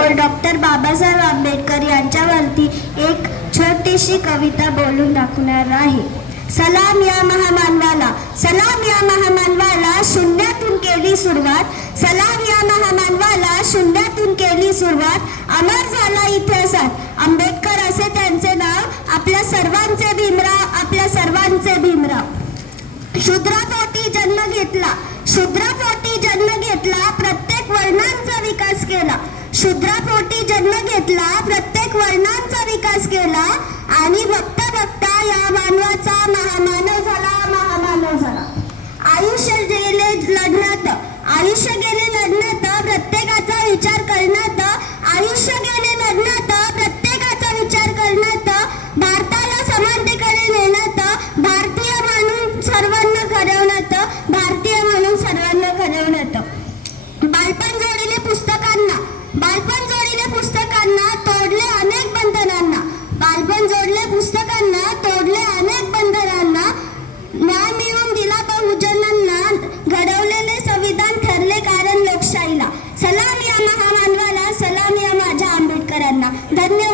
समोर डॉक्टर बाबासाहेब आंबेडकर यांच्यावरती एक छोटीशी कविता बोलून दाखवणार आहे. सलाम या महामानवाला, सलाम या महामानवाला, शून्यातून केली सुरुवात. सलाम या महामानवाला, शून्यातून केली सुरुवात. अमर झाला इतिहासात आंबेडकर असे त्यांचे नाव. आपल्या सर्वांचे भीमराव, आपल्या सर्वांचे भीमराव. शूद्रापोटी जन्म घेतला, शूद्रापोटी जन्म घेतला, प्रत्येक वर्णांचा विकास केला. शूद्रापोटी जन्म घेतला, प्रत्येक वर्णांचा विकास केला. आणि बघता बघता या मानवाचा महामानव झाला, महामानव झाला. आयुष्य गेले लढण्यात, आयुष्य गेले लढण्यात, प्रत्येकाचा विचार करण्यात. आयुष्य गेले लढण्यात, प्रत्येकाचा विचार करण्यात. भारताला समानतेकडे नेण्यात, भारतीय म्हणून सर्वांना घडवण्यात, भारतीय म्हणून सर्वांना घडवण्यात. बालपण जोडले पुस्तकांना, बालपण जोडले पुस्तकांना, तोडले अनेक बंधनांना. बालपण जोडले पुस्तकांना, तोडले अनेक बंधनांना. न्याय मिळवून दिला बहुजनांना, घडवलेले संविधान ठरले कारण लोकशाहीला. सलाम या महामानवाला, सलाम या माझ्या आंबेडकरांना. धन्यवाद.